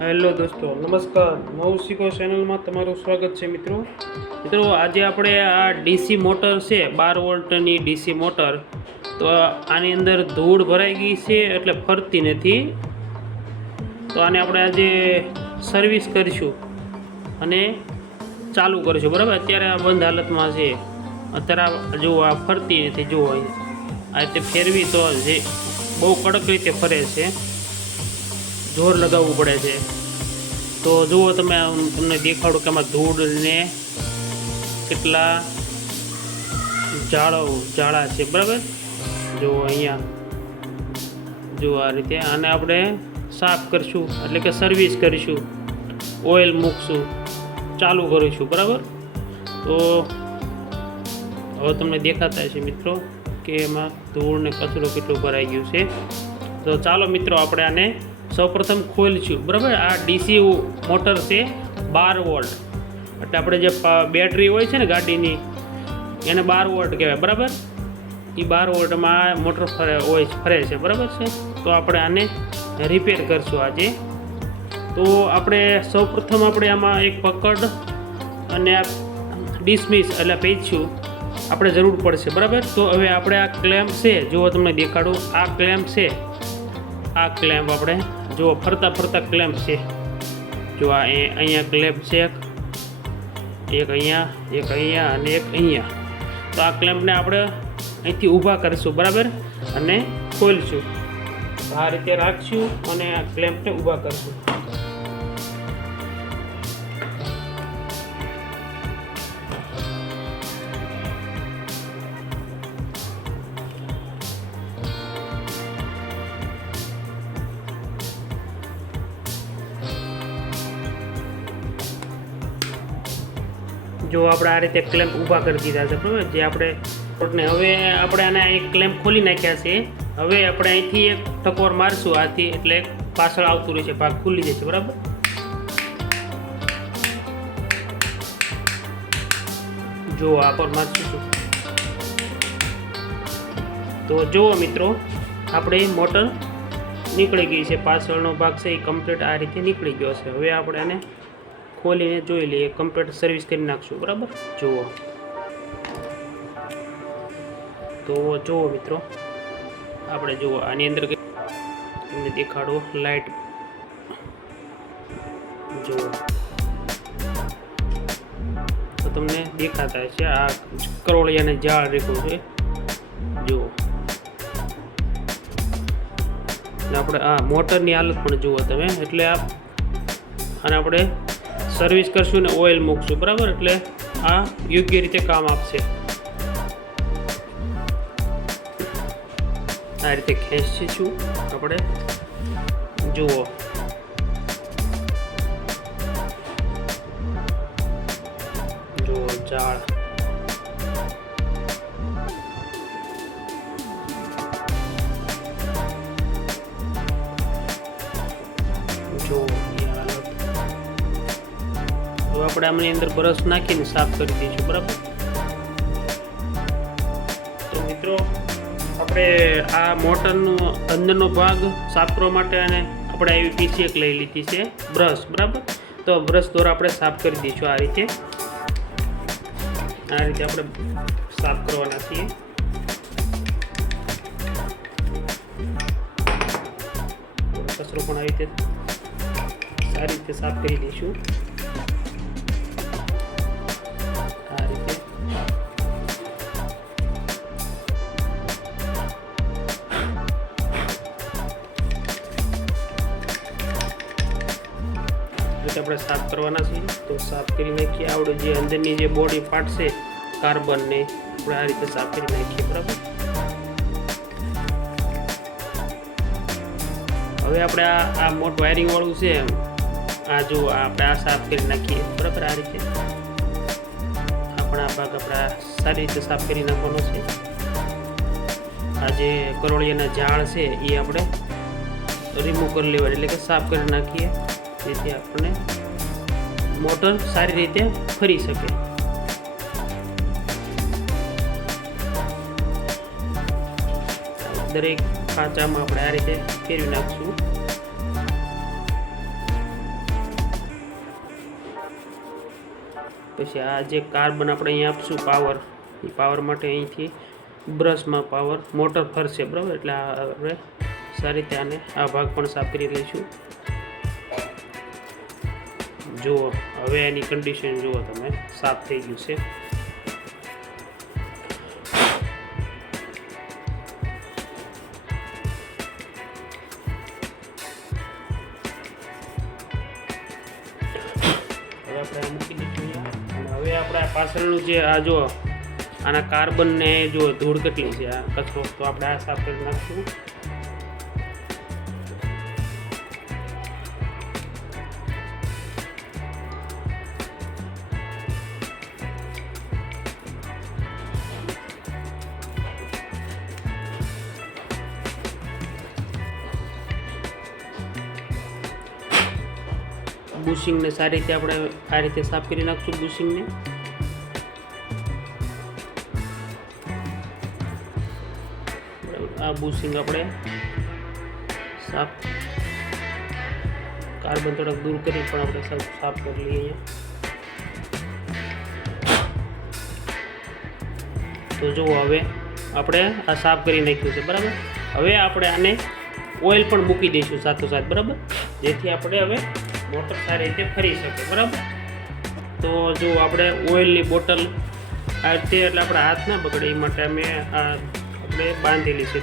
Hello દોસ્તો, નમસ્કાર. નવ શીખો ચેનલમાં તમારું સ્વાગત છે મિત્રો. મિત્રો, આજે આપણે આ ડીસી મોટર છે, બાર વોલ્ટની ડીસી મોટર. તો આની અંદર ધૂળ ભરાઈ ગઈ છે એટલે ફરતી નથી. તો આને આપણે આજે સર્વિસ કરીશું અને ચાલુ કરીશું. બરાબર? અત્યારે આ બંધ હાલતમાં છે. અત્યારે જુઓ આ ફરતી નથી જુઓ આ રીતે ફેરવી તો જે બહુ કડક રીતે ફરે છે. જોર લગાવવું પડે છે. તો જુઓ તમે તમને દેખાડો કે આમાં ધૂળને કેટલા જાળો જાળા છે, બરાબર? જુઓ અહીંયા. જુઓ આ રીતે. આને આપણે સાફ કરીશું, એટલે કે સર્વિસ કરીશું. ઓઇલ મૂકશું. ચાલુ કરીશું, બરાબર? તો હવે તમને દેખાતા છે મિત્રો કે એમાં ધૂળ ને કચરો કેટલો ભરાઈ ગયું છે. તો ચાલો મિત્રો, આપણે આને સૌપ્રથમ ખોલીશું બરાબર? આ ડીસી મોટર છે બાર વોલ્ટ. એટલે આપણે જે બેટરી હોય છે ને ગાડીની, એને બાર વોલ્ટ કહેવાય, બરાબર? એ બાર વોલ્ટમાં મોટર ફરે, હોય ફરે છે, બરાબર છે? તો આપણે આને રિપેર કરશું આજે. તો આપણે સૌપ્રથમ આપણે આમાં એક પકડ અને ડિસમિસ એટલે પેચશું આપણે જરૂર પડશે, બરાબર? તો હવે આપણે આ ક્લેમ્પ છે, જુઓ તમને દેખાડું, આ ક્લેમ્પ છે. આ ક્લેમ્પ આપણે જુઓ, ફરતા ફરતા ક્લેમ્પ છે. જો આ અહીંયા ક્લેમ્પ છે એક. અહીંયા એક અહીંયા અને એક અહીંયા. તો આ ક્લેમ્પને આપણે અહીંથી ઊભા કરીશું, બરાબર? અને ખોલશું. આ રીતે રાખશું અને આ ક્લેમ્પને ઊભા કરશું. જો આપણે આ રીતે ક્લેમ્પ ઊભા કરી દીધા છે બરાબર જે આપણે કોર્ટને હવે આપણે આના એક ક્લેમ્પ ખોલી નાખ્યા છે. હવે આપણે અહીંથી એક ટકોર મારશું, આથી એટલે પાછળ આવતું રહેશે ભાગ ખુલી જશે, બરાબર? જો આ પર મારશું. તો જુઓ મિત્રો, આપણે મોટર નીકળી ગઈ છે, પાછળનો ભાગ છે, એ કમ્પ્લીટ આ રીતે નીકળી ગયો છે. હવે આપણે આને ખોલીને જોઈ લઈએ કમ્પ્યુટર સર્વિસ કરી નાખશું, બરાબર? જુઓ. તો જુઓ મિત્રો, આપણે જુઓ, આની અંદર તમને દેખાડો લાઇટ જુઓ. તો તમને દેખાતા છે આ કરોળિયાને ઝાડ રેખું છે. જુઓ. આપણે આ મોટરની હાલત પણ જુઓ તમે, એટલે આ અને આપણે સર્વિસ કરશું ને ઓઇલ મૂકશું, બરાબર? એટલે આ યોગ્ય રીતે કામ આપશે. આ રીતે ખેંચીશું આપણે. જુઓ. જુઓ, ઝાડ. આપણે આમની અંદર બ્રશ નાખીને સાફ કરી દઈશું, બરાબર? તો મિત્રો, આપણે આ મોટરનો અંદરનો ભાગ સાફ કરવા માટે અને આપણે આવી પીસી એક લઈ લીધી છે, બ્રશ, બરાબર? તો બ્રશ દ્વારા આપણે સાફ કરી દઈશું આ રીતે. આ રીતે આપણે સાફ કરવાના છીએ. કચરો પણ આવી રીતે સારી રીતે સાફ કરી દઈશું. રીતે આપણે સાફ કરવાના છીએ. તો સાફ કરી નાખીએ. આપણે જે અંદરની જે બોડી પાર્ટ છે કાર્બનને આપણે આ રીતે સાફ કરી નાખીએ, બરાબર? હવે આપણે આ આ મોટ વાયરિંગવાળું છે આ જો આપણે આ સાફ કરી નાખીએ. બરાબર આ રીતે? આપણા ભાગ આપણે આ સારી રીતે સાફ કરી નાખવાનો છે. આ જે કરોળિયાના ઝાડ છે, એ આપણે રિમૂવ કરી લેવા એટલે કે સાફ કરી નાખીએ. જેથી આપણને મોટર સારી રીતે ફરી શકે. દરેક ખાંચામાં આપણે આ રીતે ફેરવી નાખશું. પછી આ જે કાર્બન આપણે અહીં આપશું, પાવર, એ પાવર માટે અહીંથી બ્રશમાં પાવર, મોટર ફરશે, બરાબર? એટલે આપણે સારી રીતે આને આ ભાગ પણ સાફ કરી લઈશું. જુઓ, હવે એની કન્ડિશન જુઓ તમે, સાફ થઈ ગયું છે. આપણે હવે આપણે આ પાછળનું જે આ જો આના કાર્બન ને જો ધૂળ કેટલી છે આ કચરો. તો આપણે આ સાફ કરી નાખશું. બુશિંગને સારી રીતે આપણે આ રીતે સાફ કરી નાખશું બુશિંગને આ બુશિંગ આપણે સાફ કાર્બન થોડાક દૂર કરી પણ આપણે સાફ કરી લઈએ તો જુઓ હવે આપણે આ સાફ કરી નાખ્યું છે, બરાબર? હવે આપણે આને ઓઇલ પણ મૂકી દઈશું સાથોસાથ, બરાબર? જેથી આપણે હવે મોટર સારી રીતે ફરી શકે, બરાબર? તો જો આપણે ઓઇલની બોટલ આ રીતે એટલે આપણે હાથ ના બગડે, એ માટે અમે આ આપણે બાંધેલી છે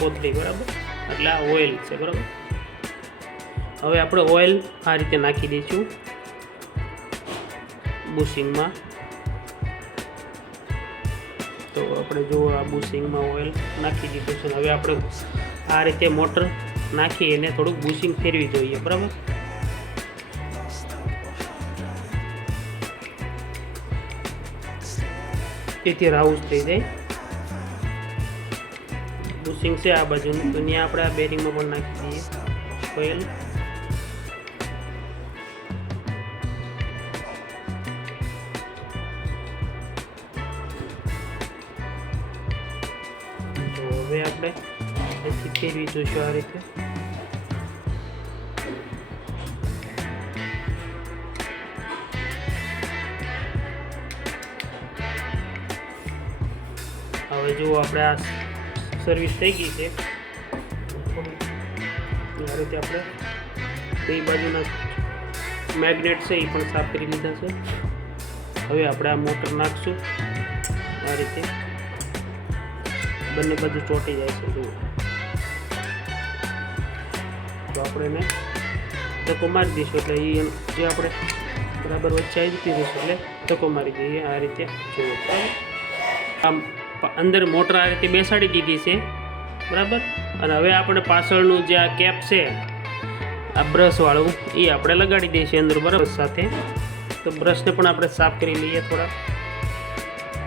કોથળી, બરાબર? એટલે આ ઓઇલ છે, બરાબર? હવે આપણે ઓઇલ આ રીતે નાખી દઈશું બુશિંગમાં. તો આપણે જો આ બુશિંગમાં ઓઇલ નાખી દીધું છે, હવે આપણે આ રીતે મોટર નાખી એને થોડુંક બુશિંગ ફેરવી જોઈએ, બરાબર? તેથી રાઉસ થઈ જાય. બુશિંગ છે આ બાજુનું. તો ત્યાં આપણે આ બેરિંગમાં પણ નાખી દઈએ. ઓઇલ તો હવે આપણે અહીંથી ફેરવી જોઈશું આ રીતે. હવે જો આપણે આ સર્વિસ થઈ ગઈ છે આ રીતે આપણે બે બાજુના મેગ્નેટ છે, એ પણ સાફ કરી લીધા છે. હવે આપણે આ મોટર નાખશું. આ રીતે બંને બાજુ ચોંટી જાય છે, જુઓ. તો આપણે એને ધક્કો મારી દઈશું, એટલે એ જે આપણે બરાબર વચ્ચે આવી જતી રહીશું, એટલે ધક્કો મારી દઈએ, આ રીતે જુઓ. આમ અંદર મોટર આ રીતે બેસાડી દીધી છે. બરાબર? અને હવે આપણે પાછળનું જે આ કેપ છે, આ બ્રશવાળું એ આપણે લગાડી દઈશું અંદર, બરાબર? સાથે. તો બ્રશને પણ આપણે સાફ કરી લઈએ થોડા.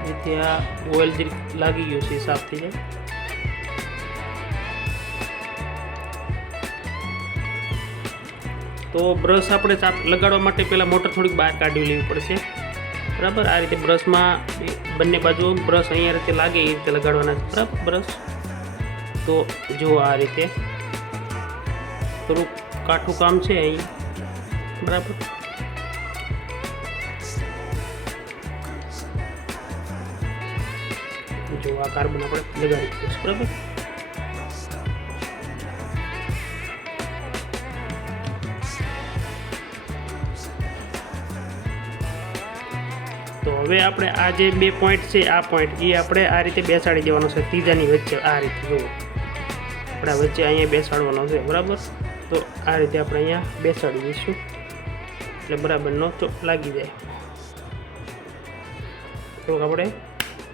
જેથી આ ઓઇલ જે લાગી ગયું છે સાફ થઈ જાય. તો બ્રશ આપણે લગાડવા માટે પહેલાં મોટર થોડીક બહાર કાઢી લેવી પડશે. બરાબર? આ રીતે બ્રશમાં બંને બાજુ બ્રશ અહીંયા રીતે લાગે, એ રીતે લગાડવાના છે. બરાબર? બ્રશ. તો જુઓ આ રીતે. થોડુંક કાઠું કામ છે અહીં. બરાબર? જો આ કાર્બન આપણે લગાડી દઈશું બરાબર? હવે આપણે આ જે બે પોઈન્ટ છે, આ પોઈન્ટ એ આપણે આ રીતે બેસાડી દેવાનો છે. ત્રીજાની વચ્ચે આ રીતે, જુઓ. આપણે વચ્ચે અહીંયા બેસાડવાનો છે, બરાબર? તો આ રીતે આપણે અહીંયા બેસાડી દઈશું. એટલે બરાબરનો ચોપ લાગી જાય. તો આપણે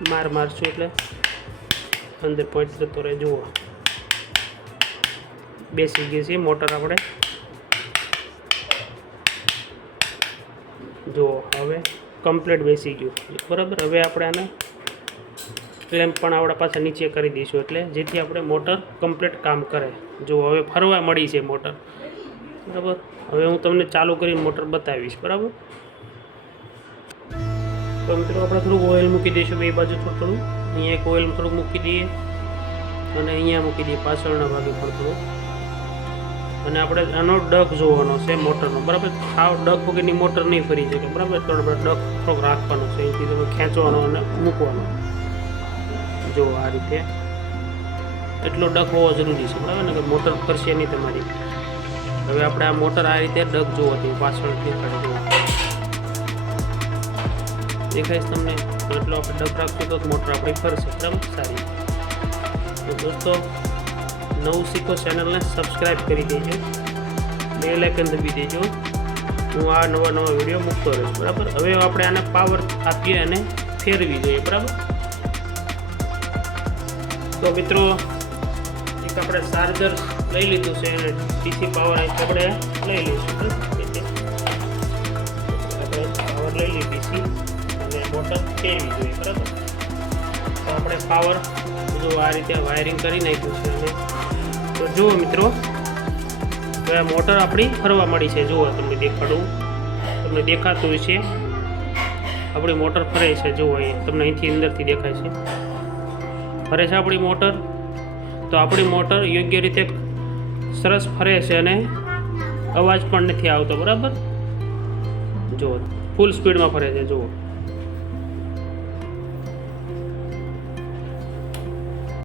માર મારશું એટલે અંદર પોઈન્ટ જતો રહે, જુઓ. બેસી ગઈ છે મોટર આપણે. જુઓ, હવે કમ્પ્લીટ બેસી ગયું. બરાબર? હવે આપણે આને ક્લેમ્પ પણ આપણા પાસે નીચે કરી દઈશું. એટલે જેથી આપણે મોટર કમ્પ્લીટ કામ કરે. જો હવે ફરવા મળી છે મોટર બરાબર? હવે હું તમને ચાલુ કરીને મોટર બતાવીશ. બરાબર? તો મિત્રો આપણે થોડુંક ઓઇલ મૂકી દઈશું બે બાજુ થોડું થોડું. અહીંયા એક ઓઇલ થોડુંક મૂકી દઈએ. અને અહીંયા મૂકી દઈએ પાછળના ભાગે પણ થોડું અને આપણે આનો ડક જોવાનો છે મોટરનો. બરાબર? સાવ ડક વગરની મોટર નહીં ફરી શકે. બરાબર? તો આપણે ડક થોડોક રાખવાનો છે. એથી તમે ખેંચવાનો અને મૂકવાનો. જો આ રીતે. એટલો ડક હોવો જરૂરી છે. બરાબર? ને કે મોટર ફરશે નહીં તમારી. હવે આપણે આ મોટર આ રીતે ડક જોવાથી, પાછળથી પાછળ જોવા દેખાય તમને? એટલો આપણે ડક રાખશું તો મોટર આપણી ફરશે. બરાબર? સારી. તો દોસ્તો નવું શીખો ચેનલને સબસ્ક્રાઈબ કરી દેજો બે લાઇકન દબી દેજો હું આ નવા નવા વીડિયો મૂકતો રહીશ બરાબર હવે આપણે આને પાવર આપીએ અને ફેરવી જોઈએ બરાબર તો મિત્રો એક આપણે ચાર્જર લઈ લીધું છે અને ડીસી પાવર આપણે લઈ લઈશું આપણે પાવર લઈ લઈએ ડીસી અને મોટર ફેરવી જોઈએ, બરાબર? તો આપણે પાવર બધું આ રીતે વાયરિંગ કરી નાખ્યું છે અને તો જુઓ મિત્રો આ મોટર આપણી ફરવા મળી છે. જુઓ, તમને દેખાડું. તમને દેખાતું છે આપણી મોટર ફરે છે, જુઓ અહીંયા. તમને અહીંથી અંદરથી દેખાય છે. ફરે છે આપણી મોટર. તો આપણી મોટર યોગ્ય રીતે સરસ ફરે છે અને અવાજ પણ નથી આવતો, બરાબર? જુઓ ફૂલ સ્પીડમાં ફરે છે, જુઓ.